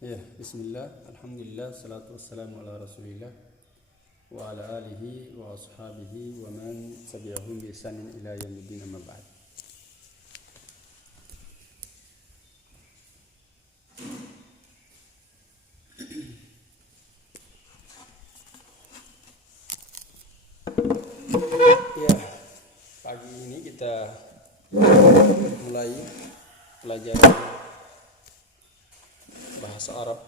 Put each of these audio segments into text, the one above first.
Ya, bismillah, alhamdulillah, salatu wassalamu ala rasulillah wa ala alihi wa ashabihi wa man tabi'ahum bi ihsanin ila yaumiddin amma ba'd. Ya, pagi ini kita mulai pelajaran bahasa Arab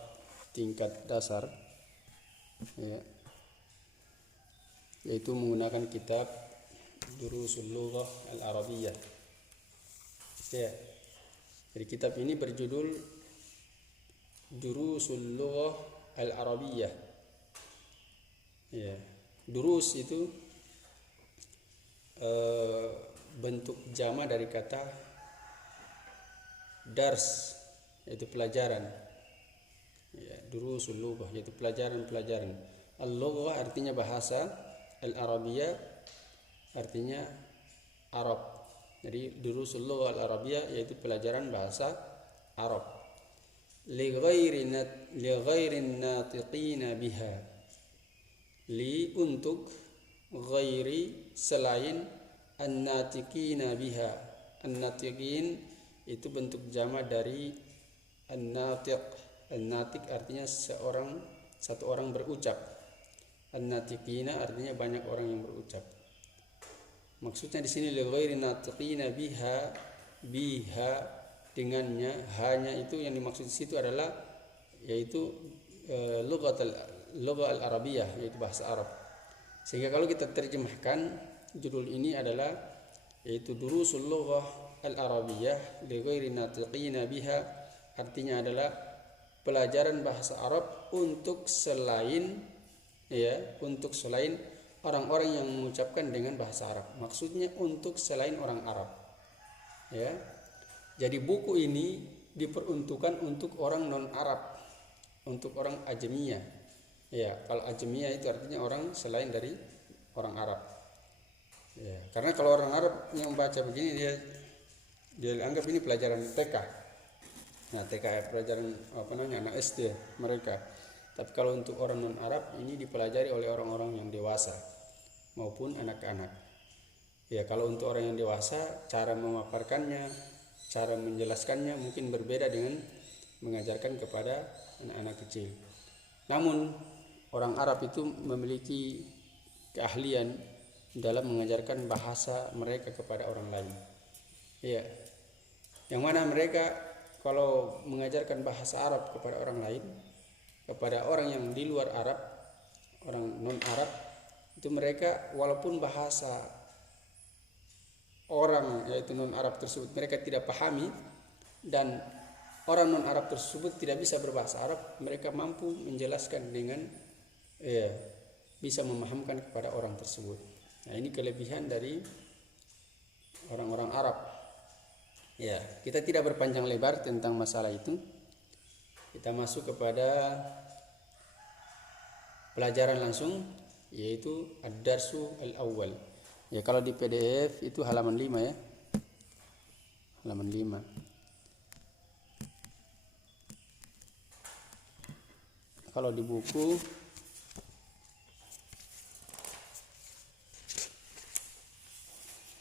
tingkat dasar, ya, yaitu menggunakan kitab Durusul Lughah Al-Arabiyyah. Ya, jadi kitab ini berjudul Durusul Lughah Al-Arabiyyah. Ya, durus itu bentuk jama dari kata dars, yaitu pelajaran. Ya, durusul lughah yaitu pelajaran-pelajaran. Al-lughah artinya bahasa, al-arabiyyah artinya Arab. Jadi durusul lughah al-arabiyyah yaitu pelajaran bahasa Arab. Li ghairin natiqina biha. Li untuk, ghairi selain, an-natiqina biha. An-natiqin itu bentuk jama dari an-natiq. An-natiq artinya satu orang berucap. An-natiqina artinya banyak orang yang berucap. Maksudnya di sini li ghairi natiqina biha, biha dengannya, hanya itu yang dimaksud di situ adalah yaitu lughah al-arabiyyah, yaitu bahasa Arab. Sehingga kalau kita terjemahkan judul ini adalah yaitu durusul lughah al-arabiyyah li ghairi natiqina biha, artinya adalah pelajaran bahasa Arab untuk selain orang-orang yang mengucapkan dengan bahasa Arab. Maksudnya untuk selain orang Arab. Ya. Jadi buku ini diperuntukkan untuk orang non-Arab, untuk orang ajamiyah. Ya, kalau ajamiyah itu artinya orang selain dari orang Arab. Ya, karena kalau orang Arab yang membaca begini dia anggap ini pelajaran TK. Nah, TK pelajaran anak SD mereka. Tapi kalau untuk orang non-Arab ini dipelajari oleh orang-orang yang dewasa maupun anak-anak. Ya, kalau untuk orang yang dewasa cara memaparkannya, cara menjelaskannya mungkin berbeda dengan mengajarkan kepada anak-anak kecil. Namun orang Arab itu memiliki keahlian dalam mengajarkan bahasa mereka kepada orang lain. Ya. Yang mana mereka kalau mengajarkan bahasa Arab kepada orang lain, kepada orang yang di luar Arab, orang non-Arab, itu mereka walaupun bahasa orang yaitu non-Arab tersebut mereka tidak pahami dan orang non-Arab tersebut tidak bisa berbahasa Arab, mereka mampu menjelaskan dengan bisa memahamkan kepada orang tersebut. Nah, ini kelebihan dari orang-orang Arab. Ya, kita tidak berpanjang lebar tentang masalah itu. Kita masuk kepada pelajaran langsung, yaitu ad-darsu al-awwal. Ya, kalau di PDF itu halaman 5 ya. Halaman 5. Kalau di buku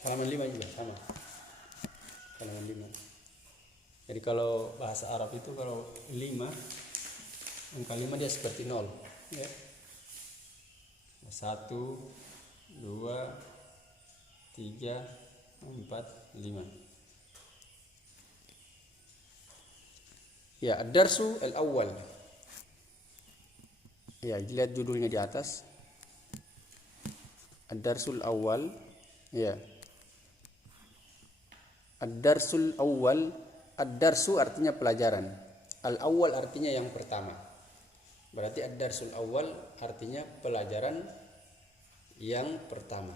halaman 5 juga sama. Halaman 5. Jadi kalau bahasa Arab itu kalau 5, angka 5 dia seperti 0, ya. 1, 2, 3, 4, 5. Ya, ad-darsu al-awwal. Ya, lihat judulnya di atas. Ad-darsul awwal. Ya. Ad-darsul awwal, ad-darsu artinya pelajaran. Al-awwal artinya yang pertama. Berarti ad-darsul awwal artinya pelajaran yang pertama.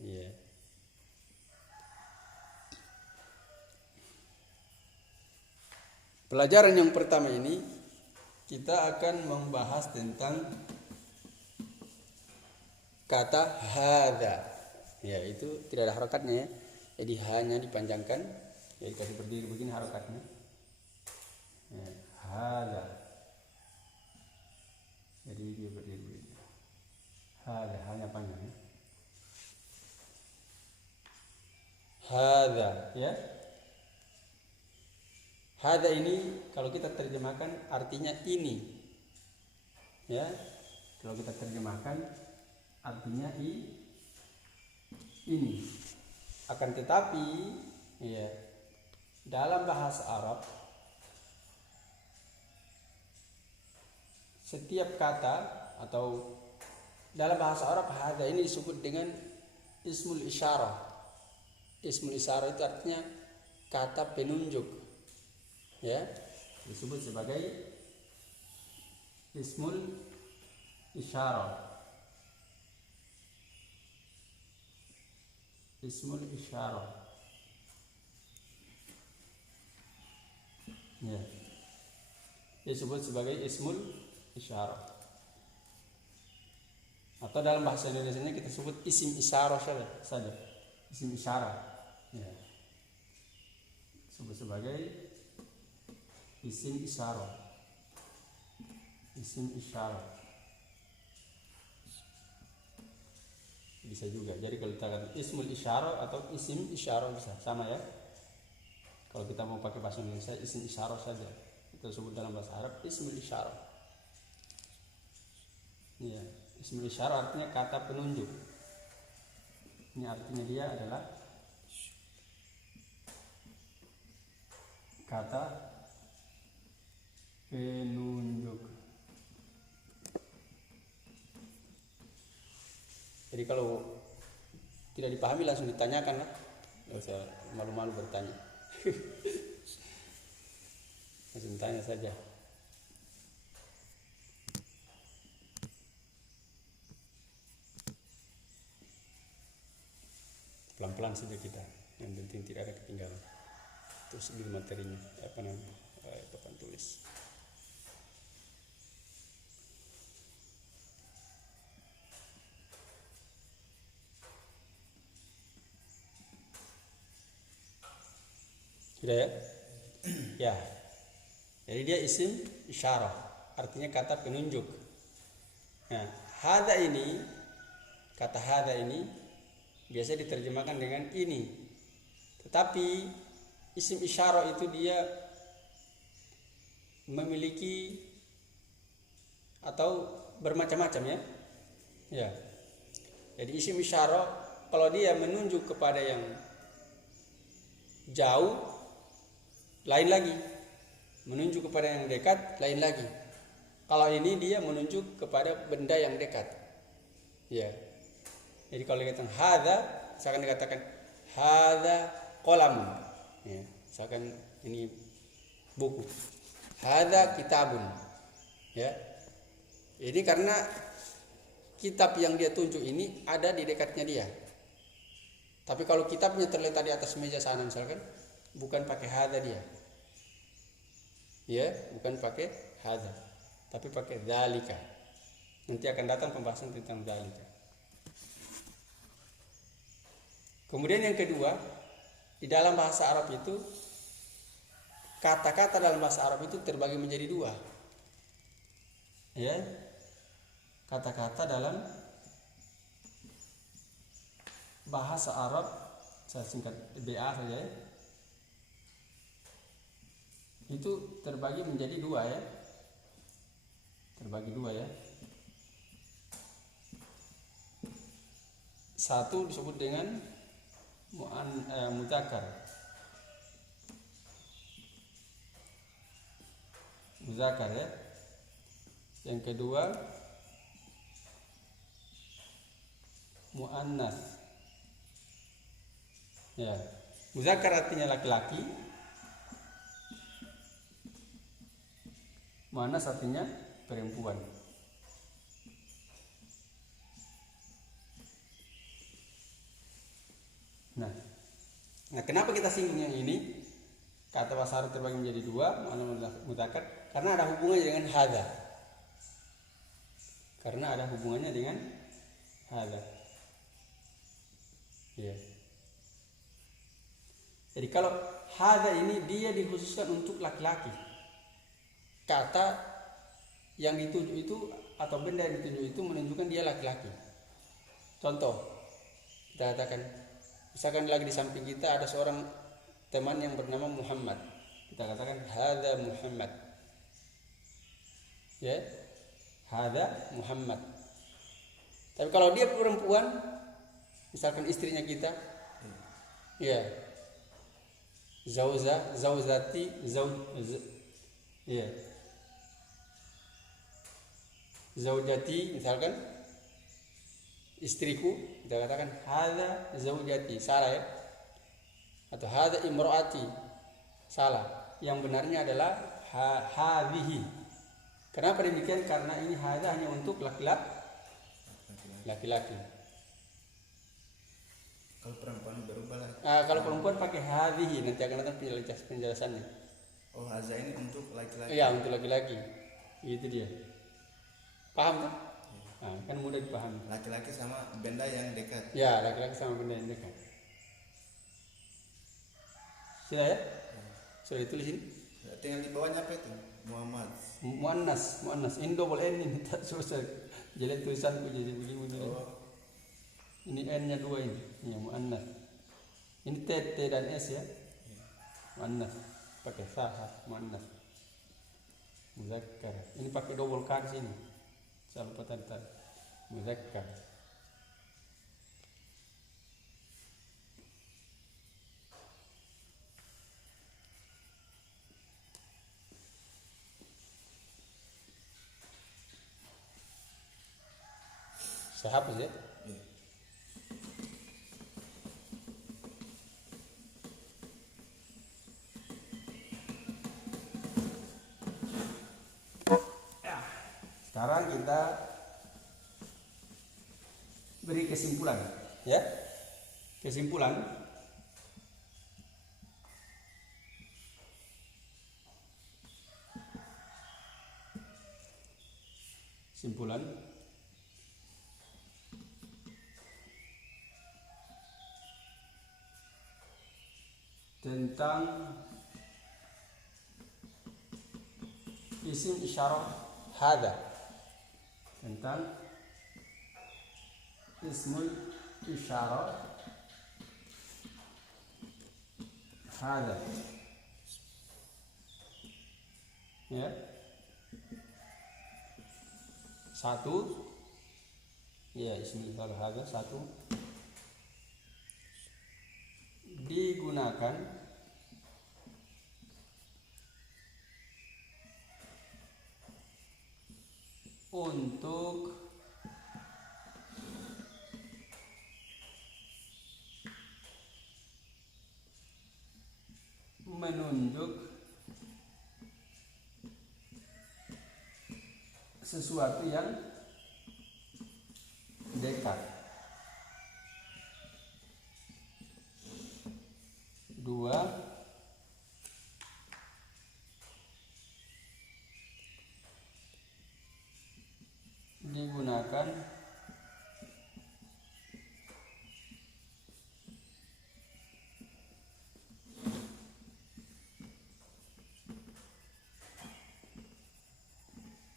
Ya. Pelajaran yang pertama ini kita akan membahas tentang kata hadza. Ya, itu tidak ada harakatnya ya. Jadi hanya dipanjangkan, jadi kalau berdiri begini harokatnya. Ya, hadza. hadza, ya. Hadza ini kalau kita terjemahkan artinya ini. Ya. Kalau kita terjemahkan artinya ini. Akan tetapi ya, dalam bahasa Arab setiap kata atau dalam bahasa Arab hadza ini disebut dengan ismul isyarah. Ismul isyarah itu artinya kata penunjuk. Ya, disebut sebagai ismul isyarah. Ismul isyarah. Ya. Disebut sebagai ismul isyarah. Atau dalam bahasa Indonesia kita sebut isim isyarah saja. Isim isyarah. Ya. Disebut sebagai isim isyarah. Isim isyarah. Bisa juga. Jadi kalau kita kata ismul isyarah atau isim isyarah bisa sama ya. Kalau kita mau pakai bahasa Indonesia isim isyarah saja. Kita sebut dalam bahasa Arab ismul isyarah. Iya, ismul isyarah artinya kata penunjuk. Ini artinya dia adalah kata penunjuk. Jadi kalau tidak dipahami langsung ditanyakan lah. Nggak usah malu-malu bertanya. Langsung tanya saja. Pelan-pelan saja kita. Yang penting tidak ada ketinggalan. Terus di materinya apa namanya? Papan tulis. Sudah ya? Ya. Jadi dia isim isyarah, artinya kata penunjuk. Nah, hadza ini, kata hadza ini biasa diterjemahkan dengan ini. Tetapi isim isyarah itu dia memiliki atau bermacam-macam ya. Ya. Jadi isim isyarah kalau dia menunjuk kepada yang jauh lain lagi, menunjuk kepada yang dekat lain lagi. Kalau ini dia menunjuk kepada benda yang dekat. Ya. Jadi kalau dikatakan hadza, misalkan dikatakan hadza qalamun. Ya, misalkan ini buku. Hadza kitabun. Ya. Ini karena kitab yang dia tunjuk ini ada di dekatnya dia. Tapi kalau kitabnya terletak di atas meja sana misalkan, bukan pakai hadza dia. Ya, bukan pakai hadza, tapi pakai dzalika. Nanti akan datang pembahasan tentang dzalika. Kemudian yang kedua, di dalam bahasa Arab itu kata-kata dalam bahasa Arab itu terbagi menjadi dua. Ya. Kata-kata dalam bahasa Arab, saya singkat BA saja ya. Itu terbagi menjadi dua ya. Terbagi dua ya. Satu disebut dengan mudzakkar. Mudzakkar ya. Yang kedua muannas. Ya. Mudzakkar artinya laki-laki. Muannas artinya perempuan. Nah, kenapa kita singgung yang ini? Kata bahasa Arab terbagi menjadi dua, muannas mudzakkar, karena ada hubungannya dengan hadza. Karena ada hubungannya dengan hadza. Ya. Jadi kalau hadza ini dia dikhususkan untuk laki-laki. Kata yang ditunjuk itu atau benda yang ditunjuk itu menunjukkan dia laki-laki. Contoh, kita katakan Misalkan lagi di samping kita ada seorang teman yang bernama Muhammad, kita katakan hadza Muhammad, ya, hadza Muhammad. Tapi kalau dia perempuan, misalkan istrinya kita, ya, zauzati, ya, zaujati, misalkan istriku, kita katakan hadza zaujati, salah ya, atau hadza imraati, salah. Yang benarnya adalah hadhihi. Kenapa demikian? Karena ini hadza hanya untuk laki-laki. Kalau perempuan berubah lagi. Kalau perempuan pakai hadhihi, nanti akan datang penjelasannya. Oh, hadza ini untuk laki-laki. Iya, untuk laki-laki. Itu dia. Paham kan? Kan mudah dipahami. Laki-laki sama benda yang dekat. Ya, laki-laki sama benda yang dekat. Sudah ya? Sudah ditulis ini? Tinggal di bawahnya apa itu? Muhammad. Muannas. Ini double N ini tak susah. Jadi tulisanku jadi begini. Oh, Ini N-nya 2 ini. Ya, muannas. Ini T dan S ya. Muannas. Pakai sah, muannas. Muzakkar. Ini pakai double K di sini. Saya lupa tadi. Muzakkar. Saya hapus ya. iya. Sekarang kita beri kesimpulan, ya. Kesimpulan. Tentang isim isyarah hadza. Tentang ismul isyarah hadza. Ya. Satu. Ya, ismul isyarah hadza satu. Digunakan untuk menunjuk sesuatu yang dekat. Dua, digunakan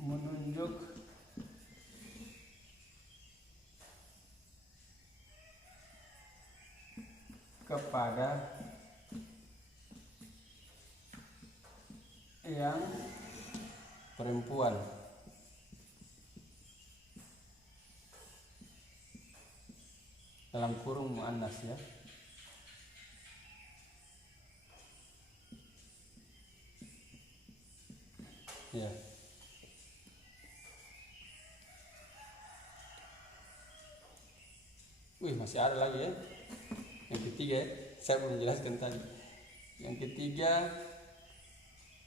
menunjuk kepada yang perempuan. Dalam kurung muannas ya. Ya. Masih ada lagi ya. Yang ketiga ya, saya belum jelaskan tadi. Yang ketiga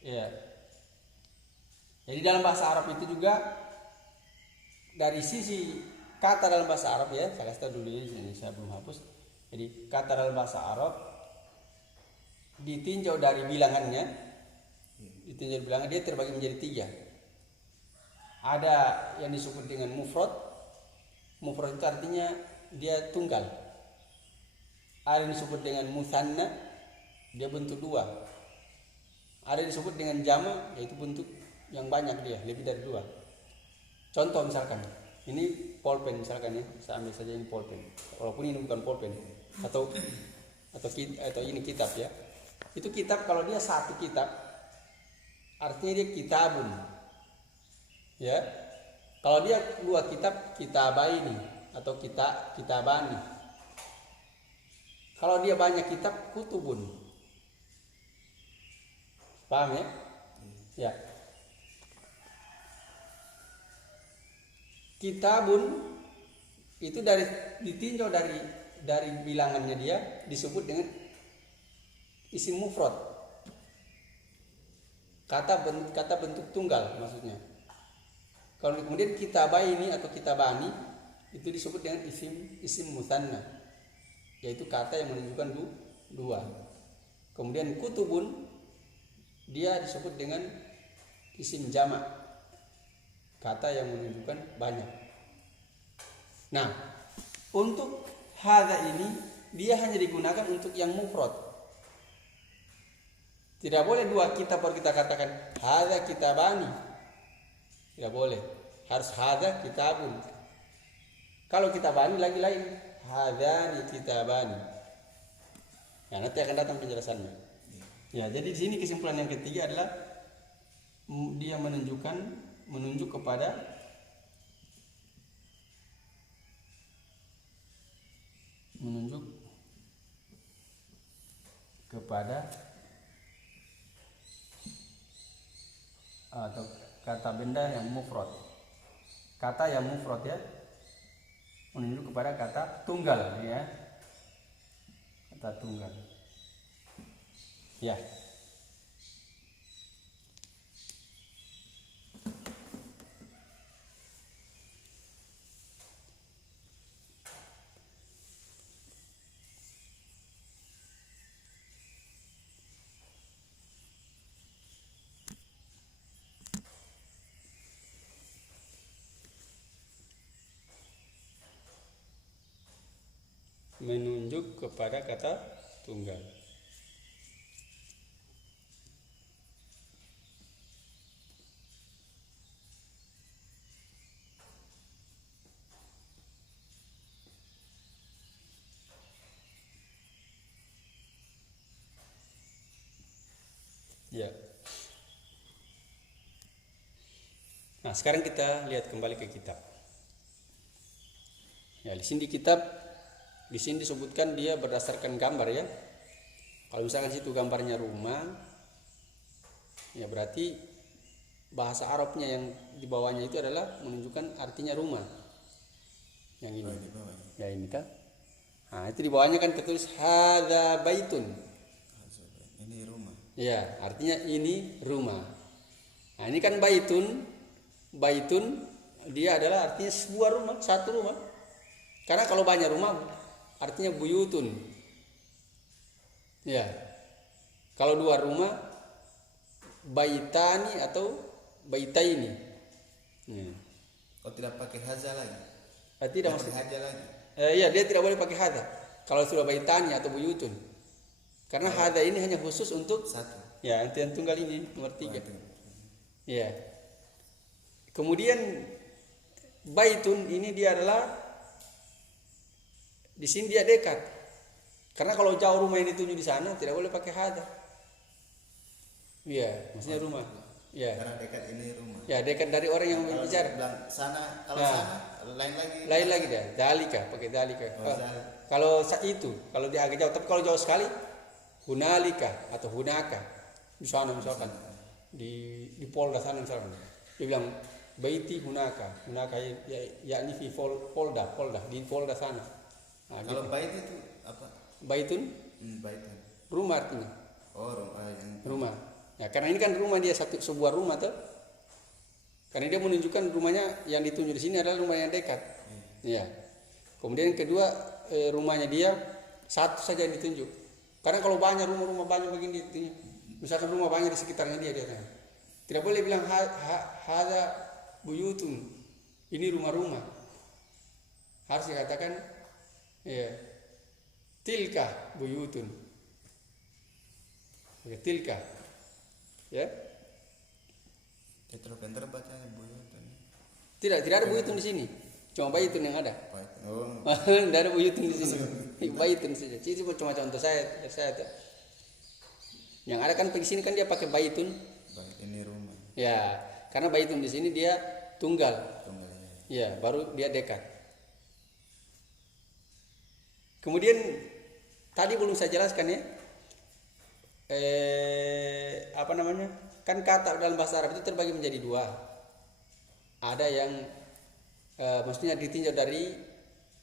ya. Jadi dalam bahasa Arab itu juga dari sisi kata dalam bahasa Arab ya, saya kasih tahu dulu ini saya belum hapus. Jadi kata dalam bahasa Arab ditinjau dari bilangannya, dia terbagi menjadi 3. Ada yang disebut dengan mufrad. Mufrad itu artinya dia tunggal. Ada yang disebut dengan musanna, dia bentuk 2. Ada yang disebut dengan jama, yaitu bentuk yang banyak, dia lebih dari 2. Contoh misalkan ini pulpen misalkan ya, saya ambil saja ini pulpen, walaupun ini bukan pulpen. atau ini kitab ya. Itu kitab, kalau dia satu kitab artinya dia kitabun. Ya. Kalau dia dua kitab, kitabaini atau kitabani. Kalau dia banyak kitab, kutubun. Paham ya? Ya. Kitabun itu ditinjau dari bilangannya dia disebut dengan isim mufrad. Kata bentuk tunggal maksudnya. Kalau kemudian kitabaini atau kitabani itu disebut dengan isim musanna, yaitu kata yang menunjukkan dua. Kemudian kutubun dia disebut dengan isim jamak, kata yang menunjukkan banyak. Nah, untuk hadza ini dia hanya digunakan untuk yang mufrad. Tidak boleh dua kitab baru kita katakan hadza kitabani. Tidak boleh, harus hadza kitabun. Kalau kitabani lagi lain, hadzani kitabani. Ya, nanti akan datang penjelasannya. Ya, jadi di sini kesimpulan yang ketiga adalah dia menunjuk kepada atau kata benda yang mufrad. Kata yang mufrad ya, menunjuk kepada kata tunggal ya. Kata tunggal. Ya. Menunjuk kepada kata tunggal. Ya. Nah, sekarang kita lihat kembali ke kitab. Ya, di sini disebutkan dia berdasarkan gambar ya. Kalau misalkan situ gambarnya rumah, ya berarti bahasa Arabnya yang di bawahnya itu adalah menunjukkan artinya rumah. Yang ini. Ya ini kan. Nah, itu di bawahnya kan tertulis hadza baitun. Ini rumah. Ya, artinya ini rumah. Nah, ini kan baitun dia adalah artinya sebuah rumah, satu rumah. Karena kalau banyak rumah artinya buyutun. Ya. Kalau dua rumah baitani atau baitaini. Kalau tidak pakai hadza lagi. Tidak maksud hadza lagi. Iya, dia tidak boleh pakai hadza. Kalau sudah baitani atau buyutun. Karena hadza ini hanya khusus untuk satu. Ya, yang tunggal ini nomor 3. Ya. Kemudian baitun ini dia adalah di sini dia dekat. Karena kalau jauh rumah yang ditunjuk di sana tidak boleh pakai hadza. Iya, maksudnya rumah. Ya. Karena dekat ini rumah. Ya, dekat dari orang yang Kalau bicara. bilang sana, kalau sana lain lagi. Lain lagi dia. Dalika, pakai dalika. Kalau itu, kalau dia agak jauh, tapi kalau jauh sekali hunalika atau hunaka. Di sana misalkan di Polda sana misalkan. Dia bilang baiti hunaka yakni fi Polda di Polda sana. Nah, kalau gitu. bait itu apa? Baitun? Baitun. Rumah artinya. Oh, yang rumah. Ya, karena ini kan rumah dia sebuah rumah tuh. Karena dia menunjukkan rumahnya yang ditunjuk di sini adalah rumah yang dekat. Ya. Kemudian yang kedua rumahnya dia satu saja yang ditunjuk. Karena kalau banyak rumah banyak begini ditunjuk. Misalkan rumah banyak di sekitarnya dia kan. Tidak boleh bilang hadza buyutun. Ini rumah-rumah. Harus dikatakan ya, tilka buyutun. Oke, tilka. Ya. Terus pintar bacanya buyutun. Tidak ada buyutun di sini. Cuma baitun yang ada. Oh. Tidak ada buyutun di sini. baitun saja. Itu cuma contoh saya tuh. Yang ada kan di sini kan dia pakai baitun. Bait ini rumah. Ya, karena baitun di sini dia tunggal. Tunggalnya. Ya, baru dia dekat. Kemudian tadi belum saya jelaskan ya. Apa namanya? Kan kata dalam bahasa Arab itu terbagi menjadi dua. Ada yang maksudnya ditinjau dari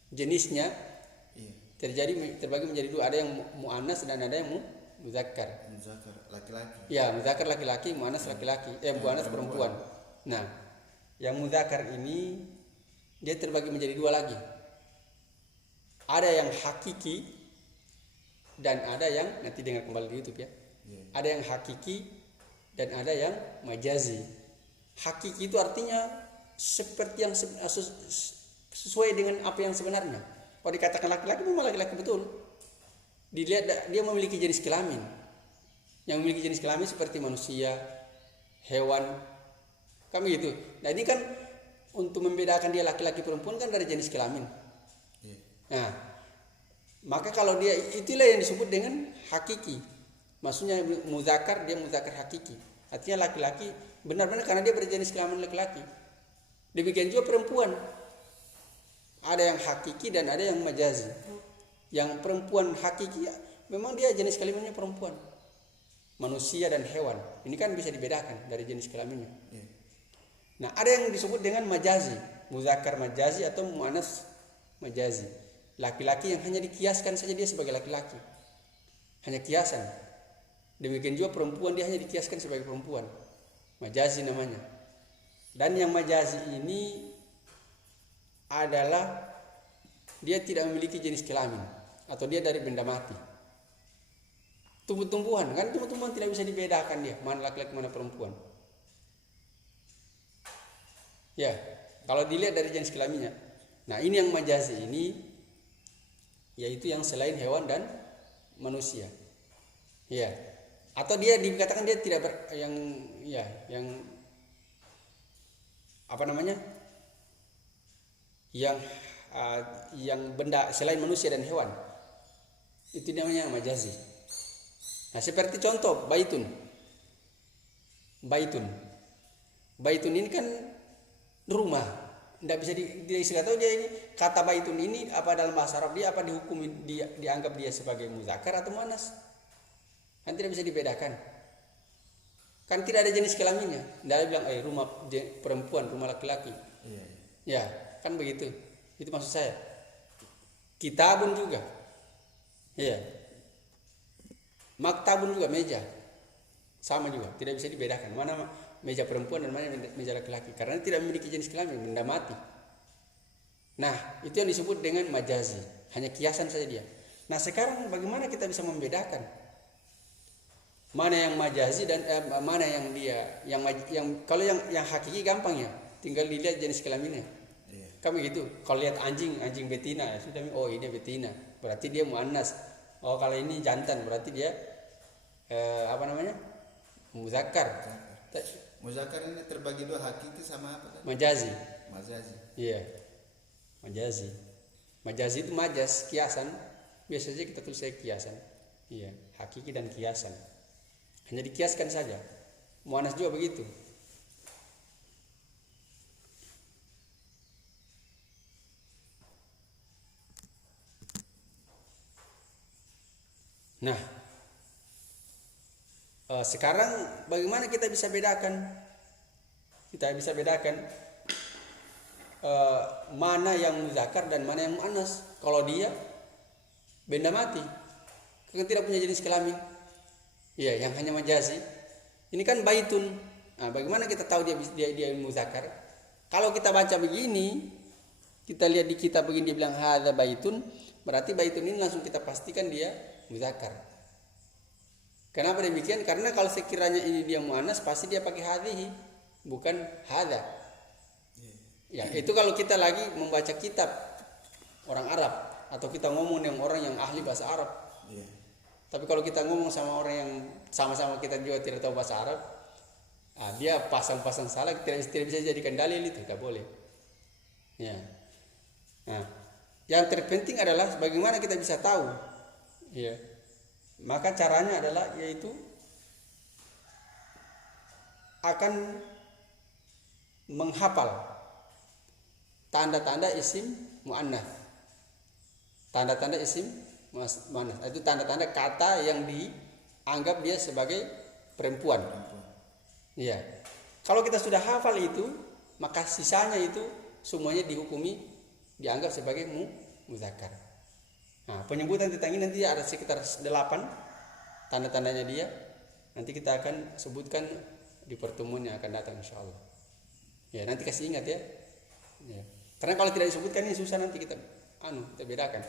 jenisnya. Iya. Terbagi menjadi dua. Ada yang muannas dan ada yang muzakkar. Muzakkar laki-laki. Ya, muzakkar laki-laki, muannas laki-laki. Muannas perempuan. Nah, yang muzakkar ini dia terbagi menjadi dua lagi. Ada yang hakiki dan ada yang nanti dengar kembali di YouTube ya. Iya. Ada yang hakiki dan ada yang majazi. Hakiki itu artinya seperti yang sesuai dengan apa yang sebenarnya. Kalau dikatakan laki-laki memang laki-laki betul. Dilihat dia memiliki jenis kelamin. Yang memiliki jenis kelamin seperti manusia, hewan, kami gitu. Nah ini kan untuk membedakan dia laki-laki perempuan kan dari jenis kelamin. Iya. Nah, maka kalau dia itulah yang disebut dengan hakiki. Maksudnya muzakkar, dia muzakkar hakiki. Artinya laki-laki benar-benar karena dia berjenis kelamin laki-laki. Demikian juga perempuan. Ada yang hakiki dan ada yang majazi. Yang perempuan hakiki memang dia jenis kelaminnya perempuan. Manusia dan hewan. Ini kan bisa dibedakan dari jenis kelaminnya. Iya. Nah, ada yang disebut dengan majazi, muzakkar majazi atau muannas majazi. Laki-laki yang hanya dikiaskan saja dia sebagai laki-laki. Hanya kiasan. Demikian juga perempuan dia hanya dikiaskan sebagai perempuan. Majazi namanya. Dan yang majazi ini adalah dia tidak memiliki jenis kelamin atau dia dari benda mati. Tumbuh-tumbuhan, kan tumbuh-tumbuhan tidak bisa dibedakan dia mana laki-laki mana perempuan. Ya, kalau dilihat dari jenis kelaminnya. Nah, ini yang majazi ini yaitu yang selain hewan dan manusia. Ya. Atau dia dikatakan dia tidak yang apa namanya? Yang benda selain manusia dan hewan. Itu namanya majazi. Nah, seperti contoh baitun. Baitun ini kan rumah. Tidak bisa tidak tahu dia ini kata baitun ini apa dalam bahasa Arab dia apa dihukumi dia dianggap dia sebagai muzakkar atau muannas. Kan tidak bisa dibedakan. Kan tidak ada jenis kelaminnya. Tidak ada bilang rumah perempuan, rumah laki-laki. Iya. Ya, kan begitu. Itu maksud saya. Kitabun juga. Iya. Maktabun juga meja. Sama juga, tidak bisa dibedakan mana meja perempuan dan mana meja laki-laki karena tidak memiliki jenis kelamin, benda mati. Nah, itu yang disebut dengan majazi, hanya kiasan saja dia. Nah, sekarang bagaimana kita bisa membedakan mana yang majazi dan mana yang dia yang kalau yang hakiki gampang ya, tinggal dilihat jenis kelaminnya. Iya. Kami gitu. Kalau lihat anjing betina ya sudah, oh ini betina, berarti dia muannas. Oh kalau ini jantan berarti dia apa namanya? Muzakkar. Muzakkar ini terbagi dua, hakiki sama apa tadi? Majazi. Majazi. Iya. Majazi. Majazi itu majas, kiasan. Biasanya kita tulis kiasan. Iya, hakiki dan kiasan. Hanya dikiaskan saja. Muannas juga begitu. Nah, sekarang bagaimana kita bisa bedakan? Kita bisa bedakan mana yang muzakkar dan mana yang muannas. Kalau dia benda mati, kan tidak punya jenis kelamin. Iya, yang hanya majazi. Ini kan baitun. Nah, bagaimana kita tahu dia muzakkar? Kalau kita baca begini, kita lihat di kitab begini dia bilang hadza baitun, berarti baitun ini langsung kita pastikan dia muzakkar. Kenapa demikian? Karena kalau sekiranya ini dia muannas pasti dia pakai hadhihi, bukan hadza. Ya, itu kalau kita lagi membaca kitab orang Arab atau kita ngomong dengan orang yang ahli bahasa Arab. Iya. Tapi kalau kita ngomong sama orang yang sama-sama kita juga tidak tahu bahasa Arab, dia pasang-pasang salah, tidak bisa jadikan dalil itu, tidak boleh. Ya. Nah, Yang terpenting adalah bagaimana kita bisa tahu. Ya. Maka caranya adalah yaitu akan menghafal tanda-tanda isim muannats. Tanda-tanda isim muannats itu tanda-tanda kata yang dianggap dia sebagai perempuan. Iya. Kalau kita sudah hafal itu, maka sisanya itu semuanya dianggap sebagai muzakkar. Nah, penyebutan tentang ini nanti ada sekitar 8 tanda-tandanya dia. Nanti kita akan sebutkan di pertemuan yang akan datang insyaallah. Ya, nanti kasih ingat ya. Ya. Karena kalau tidak disebutkan ini susah nanti kita bedakan.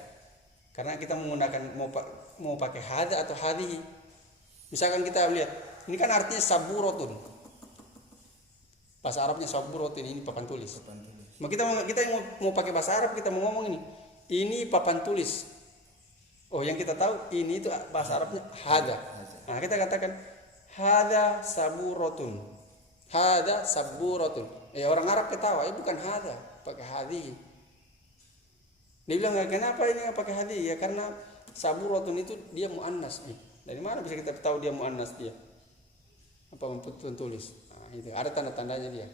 Karena kita menggunakan mau pakai hada atau hadhihi. Misalkan kita lihat, ini kan artinya saburotun. Bahasa Arabnya saburotun, ini papan tulis. Kita mau pakai bahasa Arab, kita mau ngomong ini papan tulis. Oh, yang kita tahu ini itu bahasa Arabnya hada. Nah, kita katakan hada saburotun. Hada saburotun. Orang Arab ketawa, bukan hada, pakai hadhihi. Dia bilang, kenapa ini pakai hadhihi? Ya karena saburotun itu dia muannas. Dari mana bisa kita tahu dia muannas dia? Apa tulis? Nah, itu ada tanda-tandanya dia.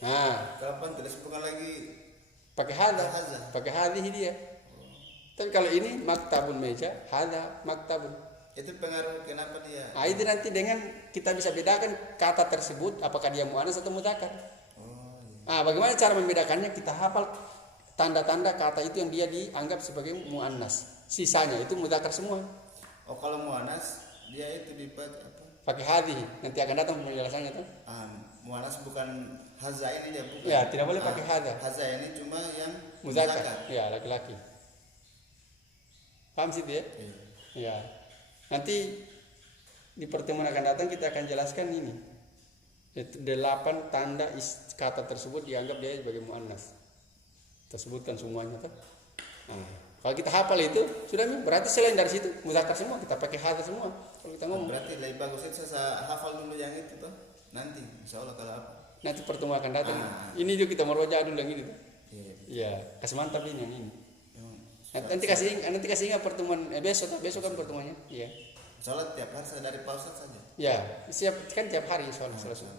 Nah, kapan tulis bukan lagi pakai hada, pakai hadhihi dia. Tapi kalau ini maktabun meja, hada maktabun. Itu pengaruh kenapa dia? Nah, itu nanti dengan kita bisa bedakan kata tersebut apakah dia muannas atau mudzakkar. Nah, bagaimana cara membedakannya? Kita hafal tanda-tanda kata itu yang dia dianggap sebagai muannas. Sisanya itu mudzakkar semua. Oh, kalau muannas dia itu dipakai apa? Pakai hadhihi. Nanti akan datang penjelasannya tuh. Muannas bukan haza ini dia bukan. Ya, tidak boleh pakai hada. Haza ini cuma yang mudzakkar. Ya, laki-laki. Paham sih dia? Iya. Ya. Nanti di pertemuan akan datang kita akan jelaskan ini. 8 tanda kata tersebut dianggap dia sebagai muannas. Kita sebutkan semuanya tuh. Nah, kalau kita hafal itu sudah berarti selain dari situ mudzakkar semua, kita pakai hada semua. Kalau kita ngomong. Berarti lebih bagus itu saya hafal dulu yang itu tuh. Nanti insyaallah kalau apa. Nanti pertemuan akan datang. Ini juga kita meroja dulu yang ini tuh. Iya. Kasih mantap ini yang ini. Nanti kasih ingat pertemuan besok kan pertemuannya. Iya. Insyaallah tiap hari saya dari pausa saja. Ya, siap kan tiap hari soal selesai.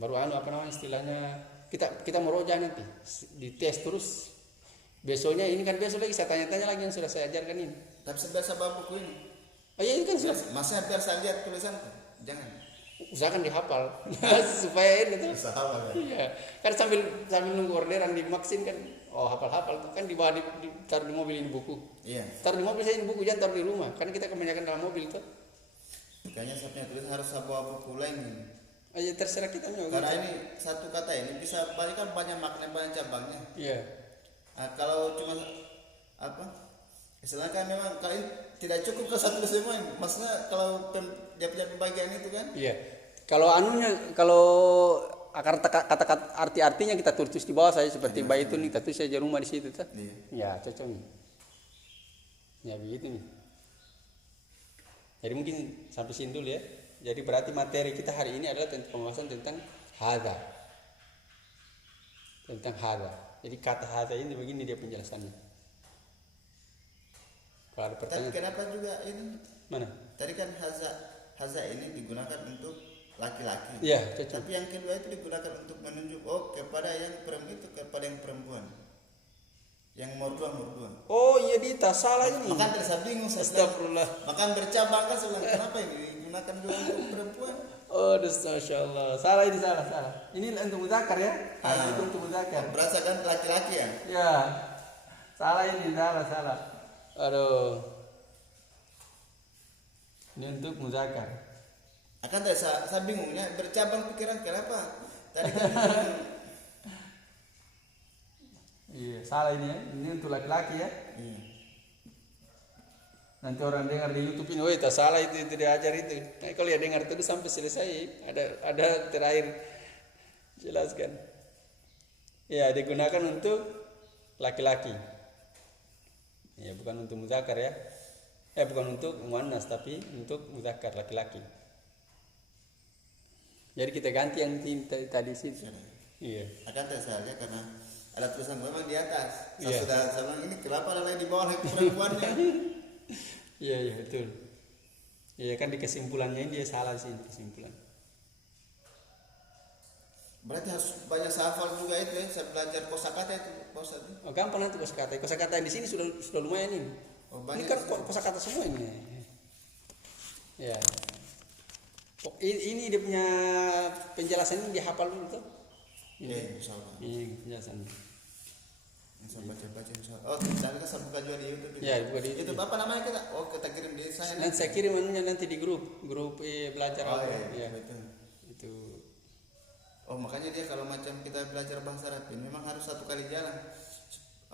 Baru istilahnya kita meroja nanti dites terus. Besoknya ini kan besok lagi saya tanya-tanya lagi yang sudah saya ajarkan ini. Tapi sebiasa bawa buku ini. Oh iya, ini kan sudah. Masih biar saya lihat tulisan. Jangan. Usahakan dihafal supaya ini tuh. Usahakan. Iya. Kan sambil nunggu orderan di Maxin kan. Oh, hafal kan dibawa taruh di mobil ini buku. Iya. Taruh di mobil saya ini buku, jangan taruh di rumah. Kan kita kebanyakan dalam mobil tuh. Makanya saya punya tulis harus saya bawa buku lain ini. Aja terserah kita mau. Karena ini satu kata ini bisa banyak makna banyak cabangnya. Iya. Kalau cuma istilahnya kan memang kalau ini tidak cukup ke satu semua. Maksudnya kalau dia punya pembagian itu kan? Iya. Kalau kata-kata arti-artinya kita tulis di bawah saja seperti baik itu nih, kita tulis saja rumah di situ tuh. Iya. Ya, cocok nih. Ya begitu nih. Jadi mungkin sampai sini dulu ya. Jadi berarti materi kita hari ini adalah pembahasan tentang hada. Tentang hada. Jadi kata hada ini begini dia penjelasannya. Kalau ada pertanyaan. Tapi kenapa juga ini? Mana? Tadi kan haza ini digunakan untuk laki-laki. Iya, cocok. Tapi yang kedua itu digunakan untuk menunjuk kepada yang kepada yang perempuan. Yang merdua. Oh iya Dita, salah ini. Makan terasa bingung saya. Astagfirullah. Makan bercabang kan saya bilang, kenapa ini digunakan juga untuk perempuan? Oh, Masya Allah. Salah. Ini untuk mudzakkar ya? Itu untuk mudzakkar. Berasa kan laki-laki ya? Ya. Salah. Aduh. Ini untuk mudzakkar. Akan saya bingungnya bercabang pikiran kenapa? Tadi kan Iya, salah ini ya. Ini untuk laki-laki ya. Iya. Nanti orang dengar di YouTube ini, tak salah itu diajar itu. Nah, kalau ya dengar terus sampai selesai, ada terakhir jelaskan. Ya, digunakan untuk laki-laki. Ya, bukan untuk mudzakkar ya. Bukan untuk muannas tapi untuk mudzakkar laki-laki. Jadi kita ganti yang tadi situ. Iya. Akan saya karena Ada tulisan memang di atas. Saya Iya. sudah saya bilang, ini kenapa lalai di bawah lagi perempuannya? Iya, iya betul. Iya kan di kesimpulannya ini dia salah sih kesimpulan. Berarti harus banyak hafal juga itu ya. Saya belajar kosakata itu, Pak Ustaz. Oh, gampang nanti kosakata. Kosakata yang di sini sudah lumayan ini. Oh, Ini banyak. kan kosakata semua ini. Ya. Ini dia punya penjelasan ini dihafal dulu tuh. Insyaallah. Ini penjelasan. Saya baca-baca insyaallah. Oh, saya kan saya buka juga di YouTube. Ya, buka di YouTube apa namanya kita? Oh, kita kirim di saya. Nanti saya kirim anunya nanti di grup belajar Oh, apa. iya, Ya. betul. Itu. Oh, makanya dia kalau macam kita belajar bahasa Arab ini memang harus satu kali jalan.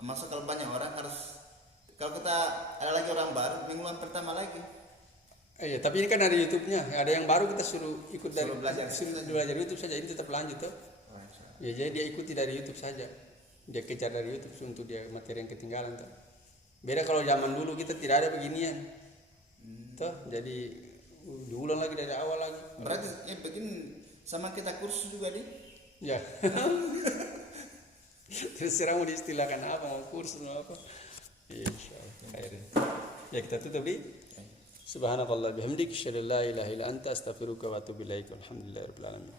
Masa kalau banyak orang harus, kalau kita ada lagi orang baru mingguan pertama lagi. Iya, tapi ini kan ada YouTube-nya. Ada yang baru kita suruh ikut dari Suruh belajar YouTube saja. Ini tetap lanjut tuh. Oh, insyaallah. Ya, jadi dia ikuti dari YouTube saja. Dia kejar dari YouTube untuk dia materi yang ketinggalan tuh. Beda kalau zaman dulu kita tidak ada beginian. Tuh, jadi diulang lagi dari awal lagi. Berarti ya begini sama kita kursus juga di. Ya. Terserah mau diistilahkan apa, mau kursus mau apa. Insyaallah. Khair. Ya kita tutup di. Subhanakallah bihamdik, asyhadu an la ilaha illa anta, astaghfiruka wa atubu ilaik. Alhamdulillahirabbil alamin.